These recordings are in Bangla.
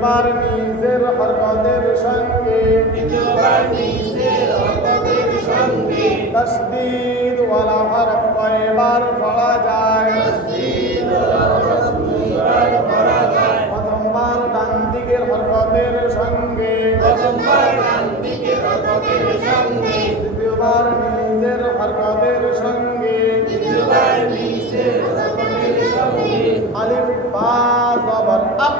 দ্বিতীয়বার নিজের হরকতের সঙ্গে তসদীদ ওয়ালা হরফ কয়বার পড়া যায় প্রথমবার ডান দিকের হরকতের সঙ্গে দ্বিতীয়বার নিজের হরকতের সঙ্গে আলিফ বা জবর আপ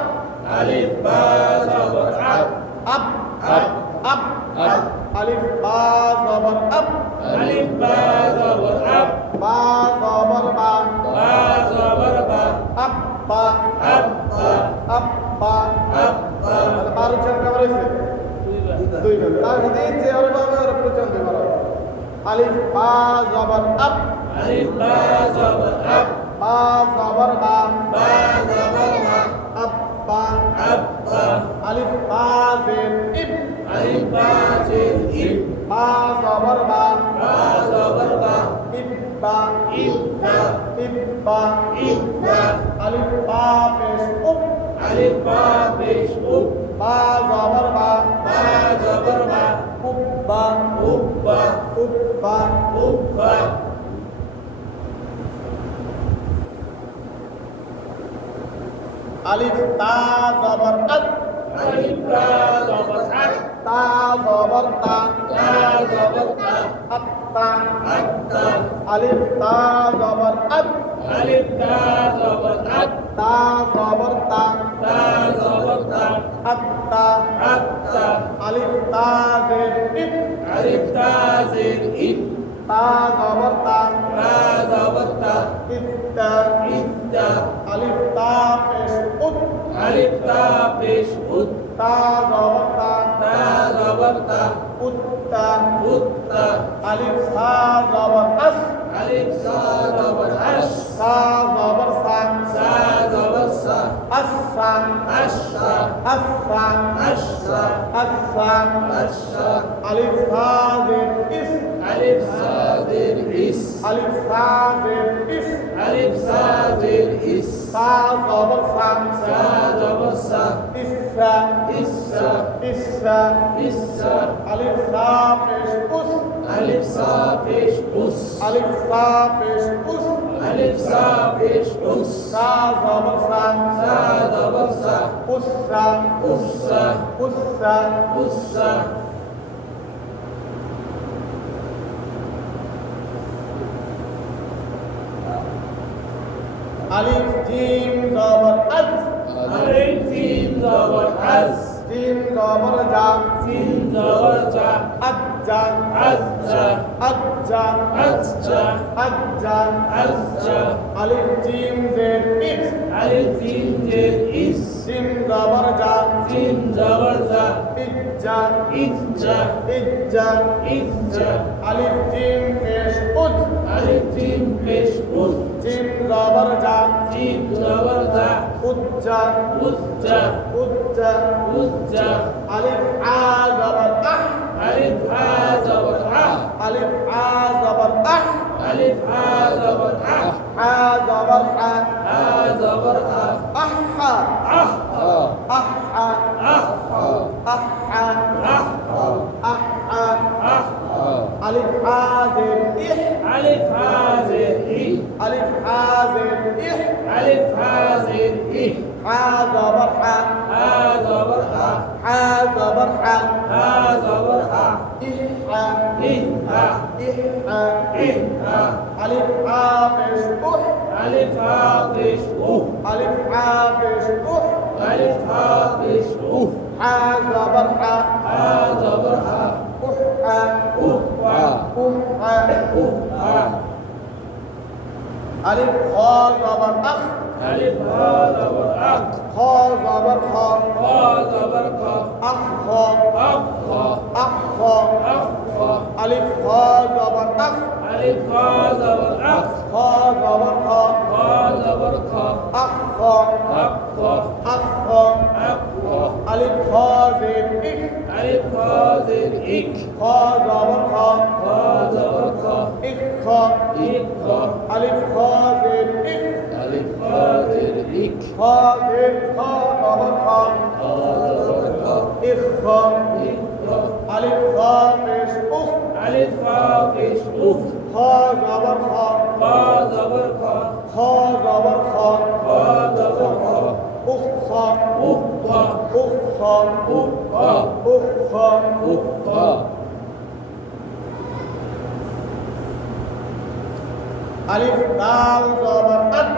আলিফ বা জবর আপ আপ আপ আপ আলিফ বা জবর আপ আলিফ বা জবর আপ বা জবর বা বা জবর বা আপ বা আপ বা আপ বা আপ বা বার উচ্চারণ কেমন হয়েছে দুইবার তার সাথে যে আরো ভাবে আর উচ্চারণ দুইবার হবে আলিফ বা জবর আপ আলিফ বা জবর আপ বা জবর বা বা জবর বা আপ বা আপ বা আলিফ বা জের ইব আলিফ বা জির ইব বা জবর বা বা জবর বা ইব বা ইব বা ইব বা ইব বা আলিফ বা পেশ উপ আলিফ বা পেশ উপ বা জবর বা বা জবর বা উপ বা উপ বা উপ বা উপ বা আলিফ তা জবর আত আলিফ বা জবর আত তা জবর তা তা জবর তা আত্তা আত্তা আলিফ তা জবর আত আলিফ তা জবর আত তা জবর তা তা জবর তা আত্তা আত্তা আলিফ তা জের ইব আলিফ তা জির ইব তা জবর তা তা জবর তা ইত্তা ইত্তা আলিফ তা পেশ উত আলিফ তা পেশ উত তা জবর তা তা জবর তা উত্তা উত্তা আলিফ সা জবর আস আলিফ সা জবর আশ সা জবর সা সা জবর সা আসসা আশা আসসা আশা আসসা আশা আলিফ সা জের ইস আলিফ সা জির ইস আলিফ সা জের ইস আলিফ সা জির ইস সা জবর সা সা জবর সা ইসসা ইসা ইসসা ইসা আলিফ সা পেশ উস আলিফ সা পেশ উস আলিফ সা পেশ উস আলিফ সা পেশ উস সা জবর সা সা জবর সা উসসা উসা উসসা উসা আলিফ জিম জবর আজ আলিফ জিম জবর আজ জিম জবর জা জিম জবর জা আজ্জা আজ্জা আজ্জা আজ্জা আজ্জা আজ্জা আলিফ জিম জের ইস আলিফ জিম জির ইস জিম জবর জা জিম জবর জা ইজ্জা ইজ্জা ইজ্জা ইজ্জা আলিফ জিম পেশ উজ আলিফ জিম পেশ উস জিম জবর জা জিম জবর জা উজ্জা উজ্জা উজ্জা উজ্জা আলিফ আ জবর আহ আলিফ আ জবর আ আলিফ আ জবর আহ আলিফ আ জবর আ আ জবর আ আ জবর আ আহা আহ আহা আহ আহা আহ আহা আহ আলিফ আ জের ইহ আলিফ আ জির ই আলিফ আ জের ইহ আলিফ আ জির ই আ জবর আ আ জবর আ আ জবর আ আ জবর আ ইহা ই আ ইহা ই আ আলিফ আ পেশ উহ আলিফ আ পেশ উ আলিফ আ পেশ উহ আলিফ আ পেশ উ আ জবর আ আ জবর আ উহা উহা উহা উহা আলিফ খ জবর আখ আলিফ আ জবর আ খ জবর খ খ জবর খ আখ খ আখ খ আখ খ আখ খ আলিফ খ জবর আখ আলিফ খ জবর আখ খ জবর খ খ জবর খ আখ খ আখ খ আখ খ আখ খ আলিফ খ জের ইক আলিফ খ জির ইক খ জবর খ খ জবর খ ইক খ ইক খ আলিফ খ জের ইক আলিফ খ জির ইক খা জিম খা জবর খা খা জবর খা ইখ খা ইকরা আলিফ খা পেশ উখ আলিফ ফা পেশ উফ খা জবর খা খা জবর খা খা জবর খা খা জবর খা উখ খা উফ খা উখ খা উফ খা উখ খা উফ খা আলিফ দাল জবর আদ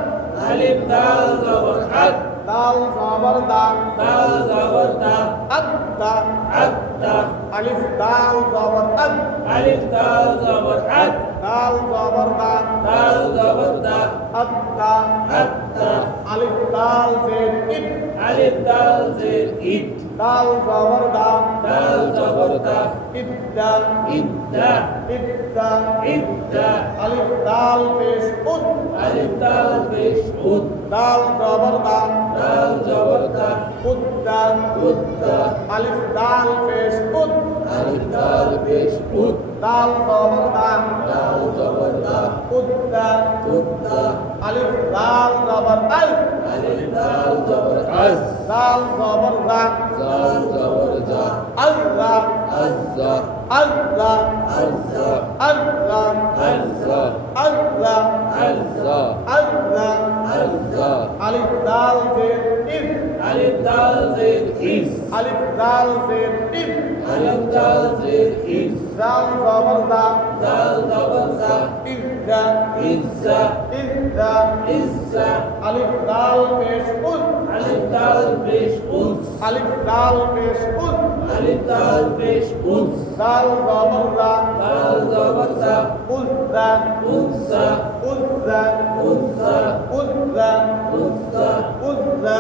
আলিফ দাল জবর আদ দাল জবর দা দাল জবর দা আদ দা আদা আলিফ দাল জবর আদ আলিফ দাল জবর আদ দাল জবর দা দাল জবর দা আদ দা আদা আলিফ দাল জের ইদ আলিফ দাল জের ইদ দাল জবর দা দাল জবর দা ইদ্দা ইদ্দা ইদ্দা ইদ্দা আলিফ দাল পেশ উদ আলিফ দাল পেশ উদ দাল জবর দা দাল জবর দা উদ্দা উদ্দা আলিফ দাল পেশ উদ আলিফ দাল পেশ উদ দাল জবর দা দাল জবর দা উদ্দা উদ্দা আলিফ দাল জবর আল আলিফ দাল জবর আজ দাল জবর দা জাল জবর জা আল্লাহ আজ্জা আল্লাহ আজ্জা আল্লাহ আজ্জা আল্লাহ আজ্জা আল্লাহ আজ্জা আলিফ দাল জের ইদ আলিফ দাল জের ইজ আলিফ দাল জের ইদ আলিফ দাল জের ইজ দাল জবর দা দাল জবর জা ইদ্দা ইজ্জা ইদ্দা ইজ্জা আলিফ দাল পেশ উদ আলিফ দাল পেশ উজ আলিফ দাল পেশ উদ আলিফ দাল পেশ উজ দাল জবর দা দাল জবর দা উদ্দা উজ্জা উদ্দা উজ্জা উদ্দা উজ্জা উদ্দা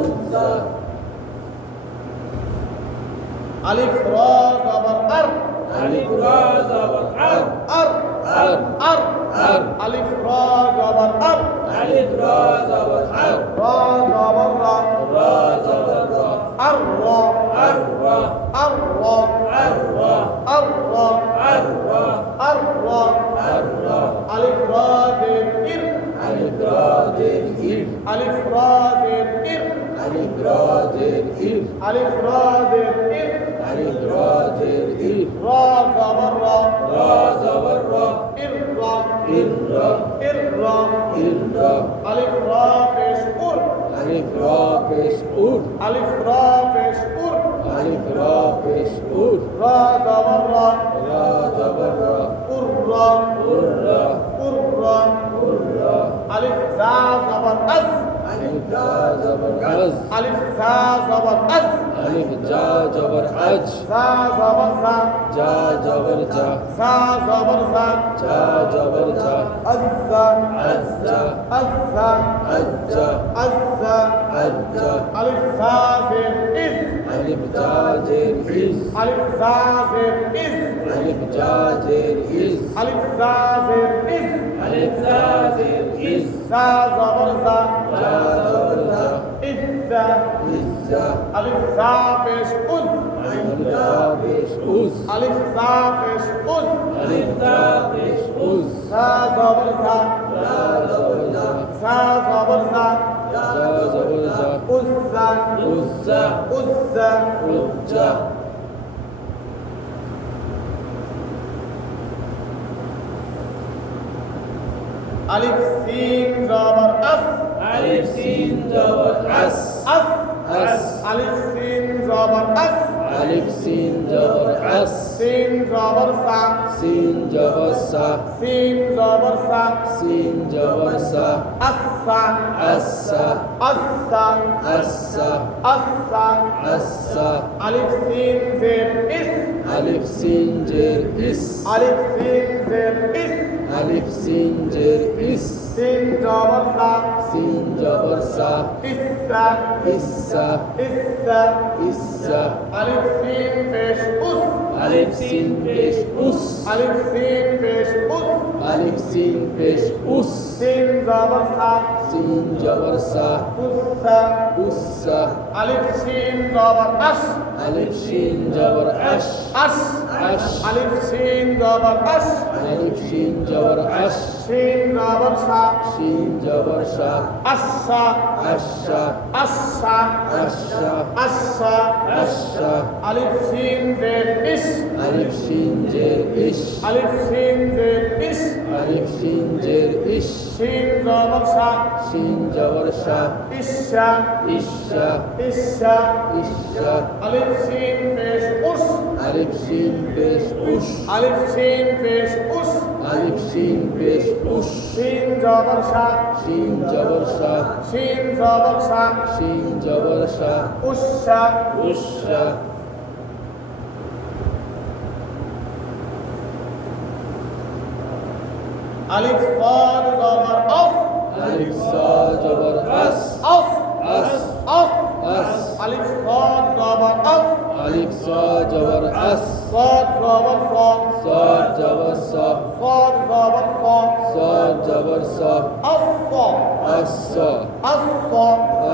উজ্জা আলিফ র জবর আর আলিফ রা জবর আর আর আর আর আর আলিফ র জবর আর আলিফ রা জবর আর র জবর রা রা জবর রা আর র আর রা আর র আর রা আর র আর রা আর র আর রা আলিফ র জের ইর আলিফ রা জের ইর আলিফ র জের ইর আলিফ রা জের ইর আলিফ র জের ইর আলিফ রা জের ইর র জবর র রা জবর রা ইর র ইর রা ইর র ইর রা আলিফ র পেশ উর আলিফ রা পেশ উর আলিফ র পেশ উর আলিফ রা পেশ উর র জবর র রা জবর রা উর র উর রা উর র উর রা আলিফ জা জবর আজ আলিফ জা জবর আজ আলিফ জা জবর আজ আলিফ জা জবর আজ জা জবর জা জা জবর জা জা জবর জা জা জবর জা আজ্জা আজ্জা আজ্জা আজ্জা আজ্জা আজ্জা আলিফ জা জের ইজ আলিফ জা জের ইজ আলিফ জা জের ইজ আলিফ জা জের ইজ আলিফ জা জের ইজ আলিফ জা জের ইজ জা জবর জা জা জবর জা ইজ্জা ইজ্জা আলিফ জা পেশ উজ আলিফ জা পেশ উজ আলিফ জা পেশ উজ আলিফ জা পেশ উজ জা জবর জা জা জবর জা জা জবর জা জা জবর জা উজ্জা উজ্জা উজ্জা উজ্জা আলিফ সিন জবর আস আলিফ সিন জবর আস আস আস আলিফ সিন জবর আস আলিফ সিন জবর আস সিন জবর সা সিন জবর সা সিন জবর সা সিন জবর সা আসসা আসসা আসসা আসসা আসসা আসসা আলিফ সিন জের ইস আলিফ সিন জের ইস আলিফ সিন জের ইস আলিফ সিন জের ইস সিন জবর সা সিন জবর সা ইসসা ইসসা ইসসা ইসসা আলিফ সিন পেশ উস আলিফ সিন পেশ উস আলিফ সিন পেশ উস আলিফ সিন পেশ উস সিন জবর সা সিন জবর সা উসসা উসসা আলিফ সিন জবর আস আলিফ সিন জবর আশ আস আশ আলিফ সিন জবর আশ আলিফ শিন জবর আশ সিন জবর সা শিন জবর শা আশা আশা আশা আশা আশা আশা আলিফ সিন জের ইস আলিফ শিন জের ইশ আলিফ সিন জের ইস আলিফ শিন জের ইশ সিন জবর সা শিন জবর শা ইশা ইশা ইশা ইশা আলিফ সিন পেশ উস আলিফ শিন পেশ উশ আলিফ সিন পেশ উস আলিফ শিন পেশ উশ সিন জবর সা শিন জবর শা সিন জবর সা শিন জবর শা উশা উশা আলিফ সাদ জবর আফ আলিফ সা জবর আস আফ আস আফ আস আলিফ সাদ জবর আফ আলিফ সা জবর আস সাদ জবর সা صاد جبر صا সাদ জবর সা صاد جبر صا আফা الصا আফা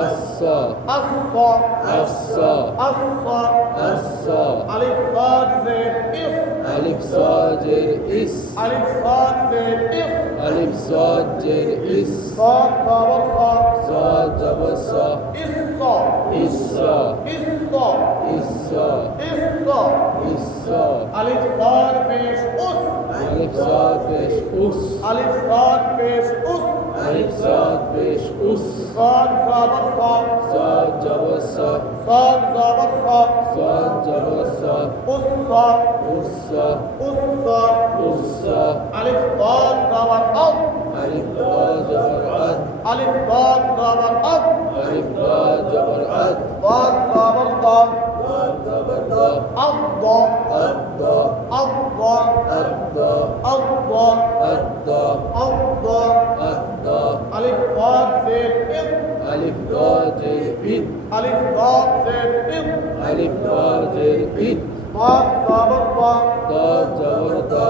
الصا আফা الصا আফা الصا আলিফ সাদ জের ইফ ألف صاد جر إس আলিফ সাদ জের ইফ ألف صاد جر إس সাদ জবর সা صاد جبر صا ইসসা إسا ইসসা إسا ইসসা إسا আলিফ সাদ পেশ উস ألف صاد بيش أس আলিফ সাদ পেশ উস ألف صاد بيش أس সাদ জবর সা صاد جبر صا সাদ জবর সা صاد جبر صا উসসা أسا উসসা أسا আলিফ সাদ জবর আব ألف ضاد جبر أد আলিফ সাদ জবর আব ألف ضاد جبر أد ضاد জবর দা ضاد جبر ضا আব্দা أد আব্দা أد আব্দা أد আব্দা أد আলিফ সাদ জের ইফ ألف ضاد جر إد আলিফ সাদ জের ইফ ألف ضاد جر إد ضاد জবর দা ضاد جبر ضا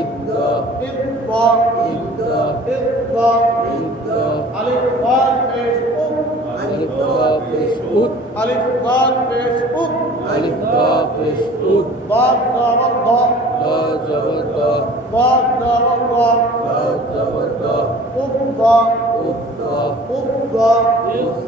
ইদ্দা إد ইদ্দা إد ইদ্দা إد আলিফ সাদ পেশ উক ألف ضاد بيش أد আলিফ সাদ পেশ উক ألف ضاد بيش أد ضاد জবর দা ضاد جبر ضا ضاد জবর দা ضاد جبر ضا উকদা أد উকদা إد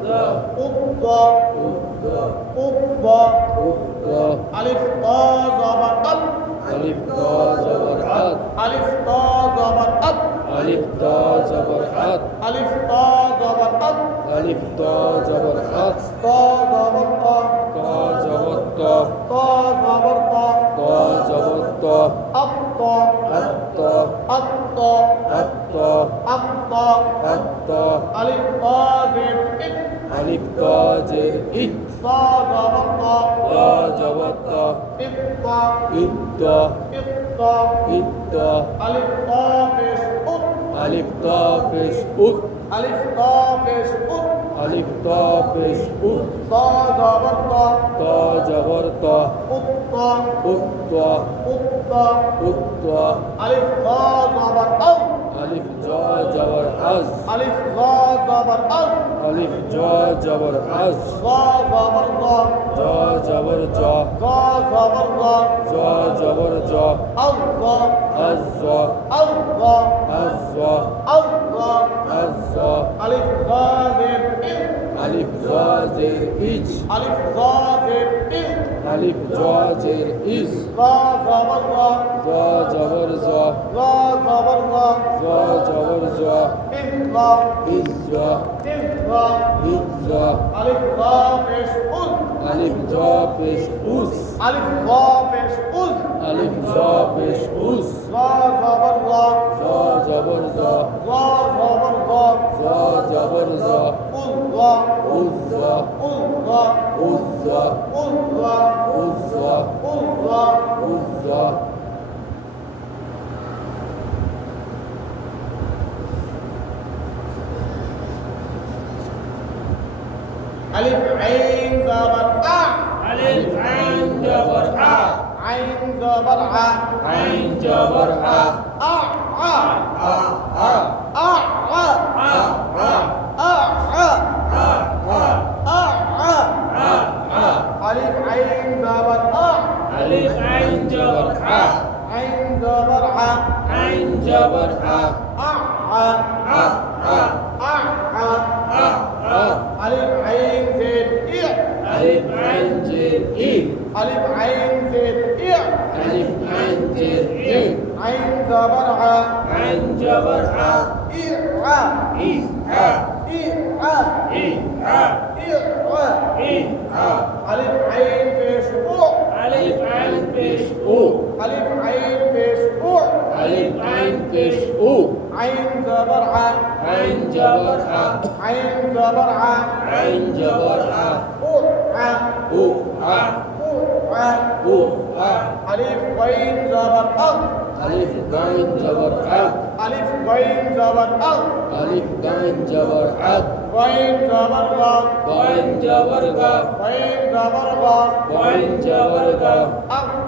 উকদা أد উকদা أد আলিফ তা জবর আব ألف ضاد جبر أد আলিফ তা জবর আব ألف ضاد جبر أد আলিফ তা জবর আব ألف ضاد جبر أد তা জবর তা تا جبر تا তা জবর তা تا جبر تا আত্তা أد আত্তা أد আত্তা أد আলিফ তা জের ইক ألف ضاد جر إد তা জবর তা تا جبر تا ইত্তা إد ইত্তা إد আলিফ তা পেশ উক ألف ضا بيش أد আলিফ তা পেশ উক ألف ضا بيش أد তা জবর তা تا جبر تا উত্তা أد উত্তা أد আলিফ তা জবর আব ألف جا جبر أز আলিফ তা জবর আব ألف جا جبر أز তা জবর তা جا جبر جا তা জবর তা جا جبر جا আল্লাহ أز আল্লাহ أز আল্লাহ أز আলিফ তা জের ইক ألف جا جر إج আলিফ তা জের ইক ألف جا جر إز তা জবর তা جا جبر جا তা জবর তা جا جبر جا ইল্লা إز جا ইল্লা إز جا আলিফ তা পেশ উক ألف جا بيش أس আলিফ তা পেশ উক ألف جا بيش أس তা জবর তা جا جبر جا তা জবর তা جا جبر جا উল্লা أز উল্লা أز উল্লা أز উল্লা أز আলিফ আইন জবর আ ألف عين جبر أ আইন জবর আ عين جبر أ আ আ أ أ আ আ أ أ আ আ أ আ আ أ আলিফ আইন জবর আ ألف عين ألف عين زين إيه ألف عين زين إيه ألف عين زين إيه ألف عين زين إيه عين زبر ع عين جبر ع إيه ع إيه ع إيه ع إيه ع إيه ع إيه ع ألف عين فيش أو ألف عين فيش أو ألف عين فيش أو ألف عين فيش أو عين زبر ع عين جبر ع عين زبر ع عين جبر ع أو ع أو ع أو ع أو ع ألف غين زبر أغ ألف عين جبر ع ألف غين زبر أغ ألف عين جبر ع غين زبر غ عين جبر غ غين زبر غ عين جبر غ أغ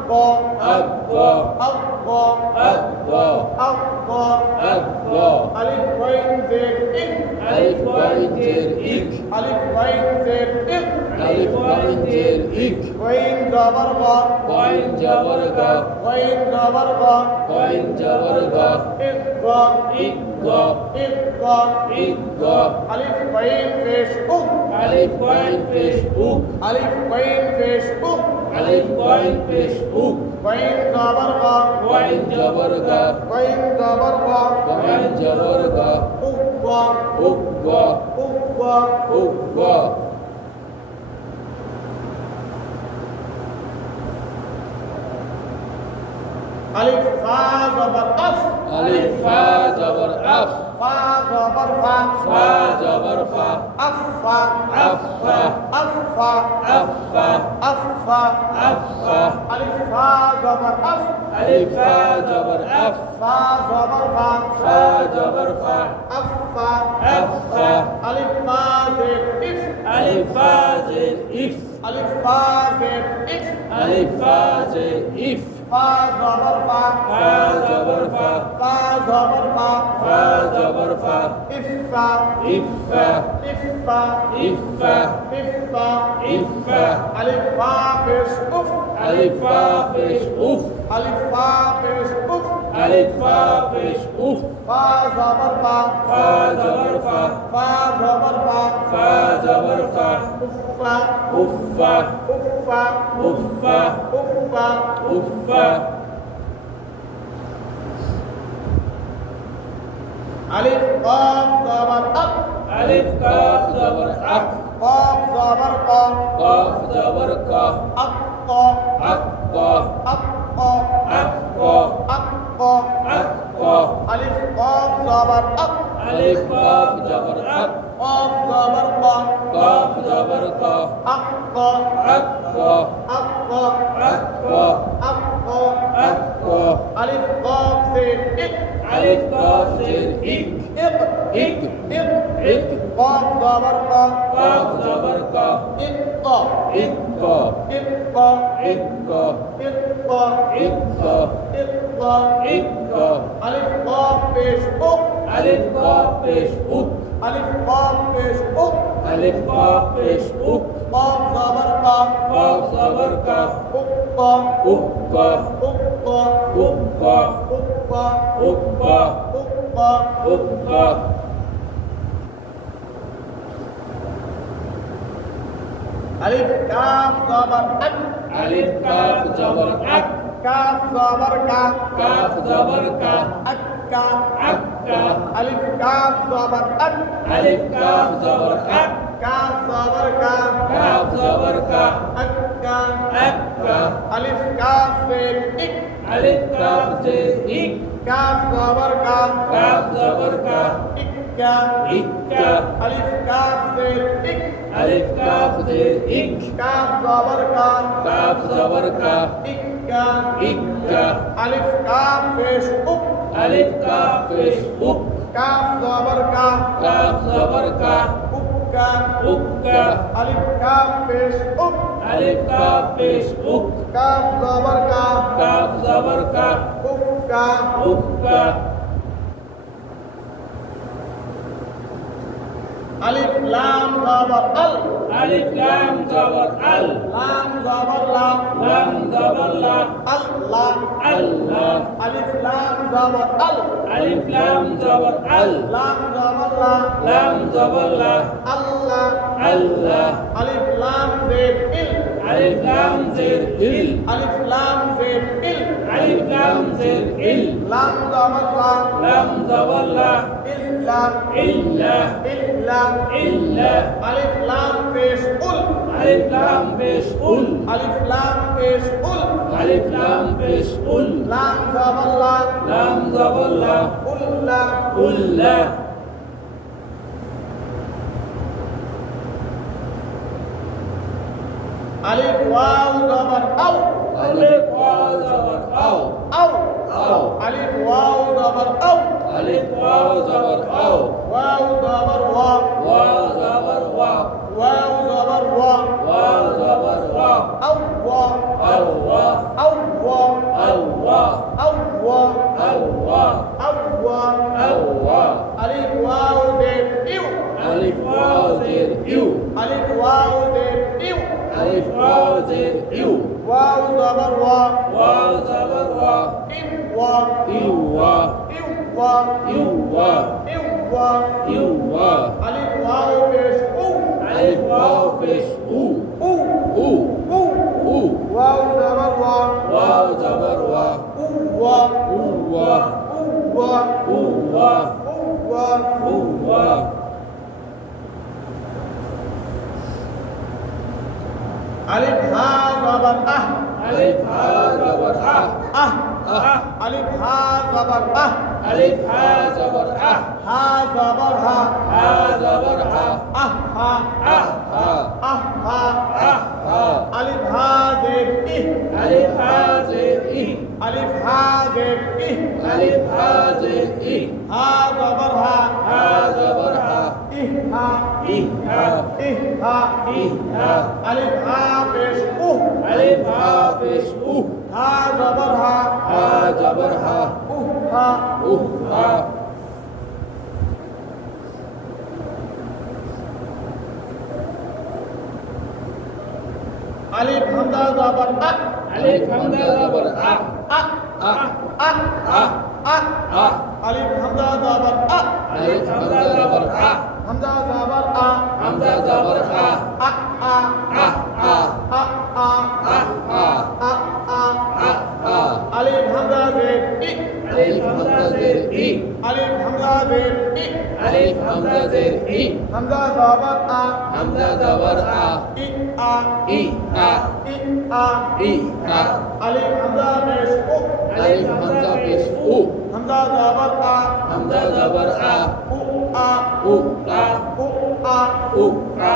أب أغ أب أغ أب ألف غين زين إغ ألف عين زين إك ألف غين زين إغ ألف عين زين إك غين زبر غ عين جبر غ غين زبر غ عين جبر غ إغ إك غ إغ إك غ ألف غين فيش أغ ألف عين فيش أوك ألف غين فيش أغ ألف عين فيش أوك غين زبر غ عين جبر غ غين زبر غ عين جبر غ أغ أوك غ أغ أوك غ ألف فا زبر أف ألف فا جبر أف فا زبر فا فا جبر فا أف فا أف فا أف فا أف فا أف فا أف فا ألف فا زبر أف ألف فا جبر أف فا زبر فا فا جبر فا أف فا أف فا ألف فا زين إف ألف فا زين إف ألف فا زين إف ألف فا زين إف فا زبر فا فا جبر فا فا زبر فا فا جبر فا إف فا إف فا إف فا إف فا إف فا إف فا ألف فا فيش أف ألف فا فيش أوف ألف فا فيش أف ألف فا فيش أوف فا زبر فا فا جبر فا فا زبر فا فا جبر فا فا أوف فا فا أوف فا فا أوف فا ألف قاف زبر أق ألف كاف جبر أك قاف زبر قا قاف جبر كا أق قا أك قا أق قا أك قا أق قا أك قا ألف قاف زبر أق ألف كاف جبر أك قاف زبر قا قاف جبر كا أق قا أك قا أق قا أك قا أق قا أك قا ألف قاف زين إق ألف كاف زين إك إق إك إق إك قاف زبر قا قاف جبر كا إق قا إك قا إق قا إك قا إق قا إك قا إق قا إك قا ألف قاف بيش أق ألف كاف فيش أوك ألف قاف بيش أق ألف كاف فيش أوك قاف زبر قا قاف جبر كا أق قا أوك قا أق قا أوك قا أق قا أوك قا أق قا أوك قا ألف كاف زبر أك ألف كاف جبر أك كاف زبر كا كاف جبر كا أك كا أك كا ألف كاف زبر أك ألف كاف جبر أك كاف زبر كا كاف جبر كا أك كا أك كا ألف كاف زين إك ألف كاف زين إك كاف زبر كا كاف جبر كا إك كا إك كا ألف كاف زين إك ألف كاف زين إك كاف زبر كا كاف جبر كا إك كا إك كا ألف كاف فيش أك ألف كاف فيش أوك كاف زبر كا كاف جبر كا أك كا أوك كا ألف كاف فيش أك ألف كاف فيش أوك كاف زبر كا كاف جبر كا أك كا أوك كا ألف লাম জবর আল alif lam জবর আল লাম জবর লা লাম জবর লা আল্লাহ আল্লাহ আলিফ লাম জবর আল alif lam জবর আল লাম জবর লা লাম জবর লা আল্লাহ আল্লাহ আলিফ লাম জের ইল alif lam জের ইল আলিফ লাম জের ইল alif lam জের ইল লাম জবর লা লাম জবর লা ইল্লা ইল্লা ইল্লা ইল্লা আলিফ লাম পেশ উল alif lam পেশ উল আলিফ লাম পেশ উল alif lam পেশ উল লাম জবর লা লাম জবর লা উল্লা উল্লা আলিফ ওয়াও জবর আও alif ওয়াও জবর আও আও আও আলিফ ওয়াও জবর আও alif ওয়াও জবর আও ওয়াও জবর ওয়া ওয়াও জবর ওয়া ওয়াও জবর ওয়া ওয়াও জবর ওয়া আও ওয়া আও ওয়া আও ওয়া আও ওয়া আও ওয়া আও ওয়া আও ওয়া আও ওয়া আলিফ ওয়াও জের ইউ alif ওয়াও জের ইউ আলিফ ওয়াও জের ইউ alif ওয়াও জের ইউ ওয়াও জবর ওয়া ওয়াও জবর ওয়া ইউ ওয়া ইউ ওয়া ইউ ওয়া ইউ ওয়া ইউ ওয়া ইউ ওয়া আলিফ ওয়াও পেশ উ alif ওয়াও পেশ উ উ উ উ উ ওয়াও জবর ওয়া ওয়াও জবর ওয়া উ ওয়া উ ওয়া উ ওয়া উ ওয়া উ ওয়া উ ওয়া আলিফ হা জবর আহ alif হা জবর আহ আহ আহ আলিফ হা জবর আহ alif হা জবর আহ হা জবর হা হা জবর হা আহ হা আহ হা আহ হা আহ হা আলিফ হা জের ইহ alif হা জের ই আলিফ হা জের ইহ alif হা জের ই হা জবর হা হা জবর হা ইহ হা ই হা ইহ হা ই হা আলিফ হা পেশ উহ alif হা পেশ উ হা জবর হা হা জবর হা উহ হা উ হা আলিফ হামজা জবর আ alif হামজা জবর আ আ আ আ আ আ আ আলিফ হামজা জবর আ alif হামজা জবর আ হামজা জবর আ হামজা জবর আ আ আ আ আ আ আ আ আ আ আ আ আ আলিফ হামজা জের ই alif হামজা জের ই আলিফ হামজা জের ই alif হামজা জের ই হামজা জবর আ হামজা জবর আ ই আ ই আ ই আ ই আ আলিফ হামজা পেশ উ alif হামজা পেশ উ হামজা জবর আ হামজা জবর আ উ আ উ আ উ আ উ আ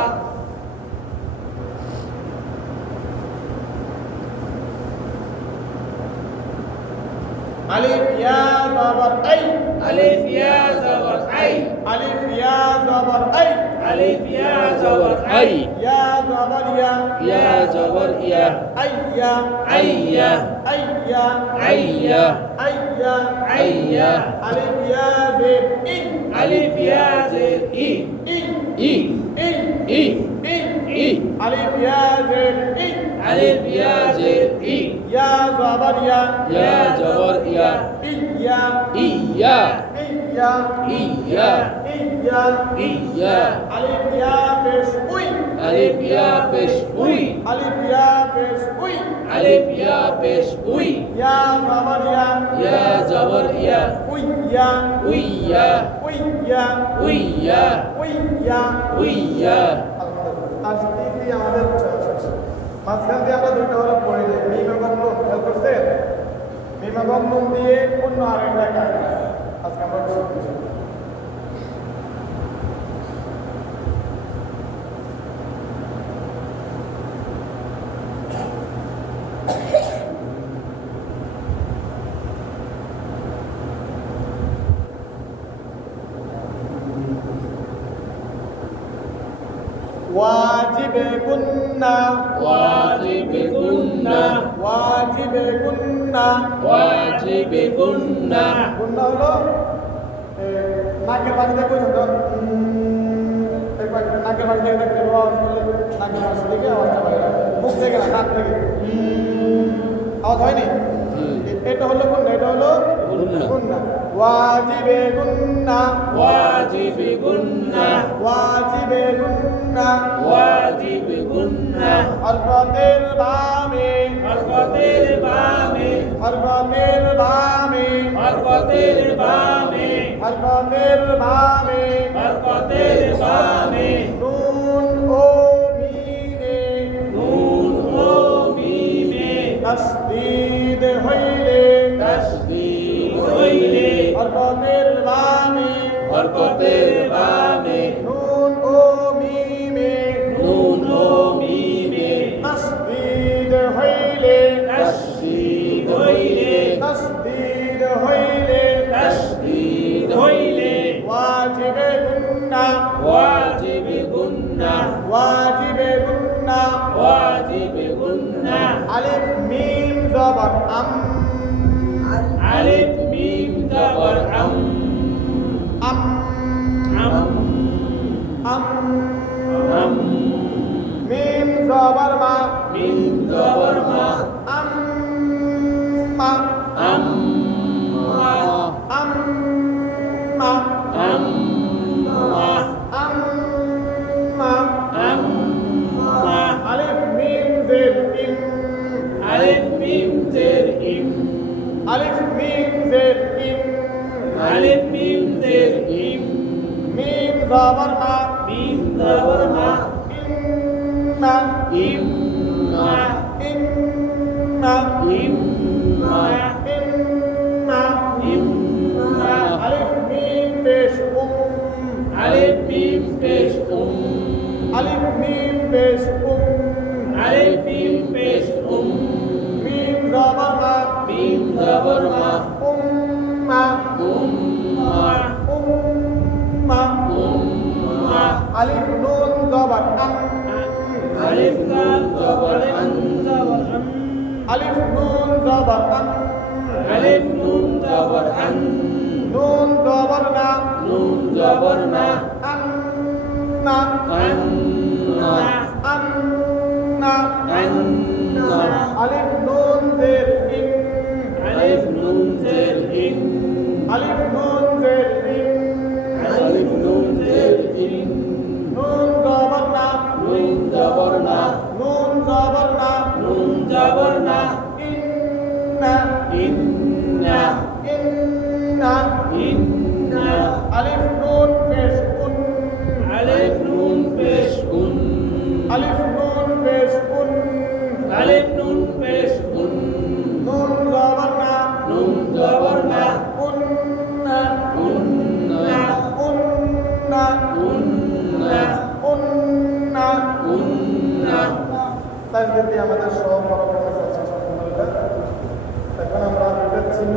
আলিফ ইয়া জবর আই alif ya জবর আই আলিফ ইয়া জবর আই alif ya জবর আই ইয়া জবর ইয়া ya জবর ইয়া আইয়া আইয়া আইয়া আইয়া আইয়া আইয়া আলিফ ইয়া জের ই alif ya জের ই ই ই ই ই ই ই আলিফ ইয়া জের ই alif ya জের ই ইয়া জবর ইয়া ya জবর ইয়া ইয়া ইয়া ইয়া ইয়া ইয়া ইয়া আলিফ ইয়া পেশ উই alif ya পেশ উই আলিফ ইয়া পেশ উই alif ya পেশ উই ইয়া জবর ইয়া ya জবর ইয়া উইয়া উইয়া উইয়া উইয়া উইয়া উইয়া আজ তিনটি আমাদের শেষ। মাঝখান দিয়ে আমরা দুইটা হলে পড়ে যাই মিম এবং নুন খেয়াল করছেন মিম এবং নুন দিয়ে অন্য আরেকটা কাজ আজকে আমরা শিখতেছি। واجب كنا واجب كنا واجب كنا واجب كنا كنا হলো নাকের পানি দিয়ে কইছো তো নাকের পাশ থেকে দেখতে আওয়াজ করলে নাকের পাশ থেকে আওয়াজটা বাইরে আসে। মুখ থেকে না, নাক থেকে আওয়াজ হয়নি। এটা হলো গুন্না, এটা হলো গুন্না। ওয়াজিবে গুন্না, ওয়াজিবে গুন্না, ওয়াজিবে গুন্না, ওয়াজিবে গুন্না, হরকতের বামে, হরকতের বামে, হরকতের বামে, হরকতের বামে, হরকতের বামে, হরকতের বামে, নুন ও মিমে, নুন ও মিমে, তাসদীদ হইলে, তাসদীদ হইলে, হরকতের বামে, হরকতের বামে, নুন ও মিমে, নুন ও মিমে, তাসদীদ হইলে, তাসদীদ হইলে, তাসদীদ হইলে, তাসদীদ হইলে, ওয়াজিবে গুন্না, ওয়াজিবে গুন্না, ওয়াজিবে গুন্না, ওয়াজিবে গুন্না, আলিফ মিম জবর আম, আলিফ মিম জবর আম, আম, আম, আম, আম, মিম জবর মা, মিম জবর মা, আম, মা, আম, মা, আম, মা, আম, মা, আম, মা, আম, মা, আলিফ মিম জের ইম, আলিফ মিম জের ইম, আলিফ মিম জের ইম, আলিফ মিম জের ইম, মিম জবর মা, মিম জবর মা, ইন্না, ইম্মা, ইন্না, ইম্মা, ইন্না, ইম্মা, আলিফ মিম পেশ আলিফ মিম পেশ আলিফ মিম পেশ আলিফ মিম পেশ মিম জবর মা, মিম জবর মা, উম্মা, উম্মা, উম্মা, উম্মা, আলিফ নুন জবর আম, আলিফ লাম জবর আন জবর আম, আলিফ নুন জবর আম, আলিফ নুন জবর আন, নুন জবর না, নুন জবর না, আন্না, আন্না, আন্না, আন্না, আলিফ নুন জের ইন, আলিফ নুন জের ইন, আলিফ নুন জের ইন, আলিফ নুন জের ইন, নুন জবর না, নুন জবর না, নুন জবর না, নুন জবর না, ইন্না, ইন্না, ইন্না, ইন্না, আলিফ নুন পেশ আলিফ নুন পেশ আলিফ নুন পেশ আলিফ নুন পেশ নুন জবর না, নুন জবর না, উন্না, উন্না, উন্না, উন্না, উন্না, উন্না। তাই যদি আমাদের সব বড় বড় এখন আমরা চিহ্ন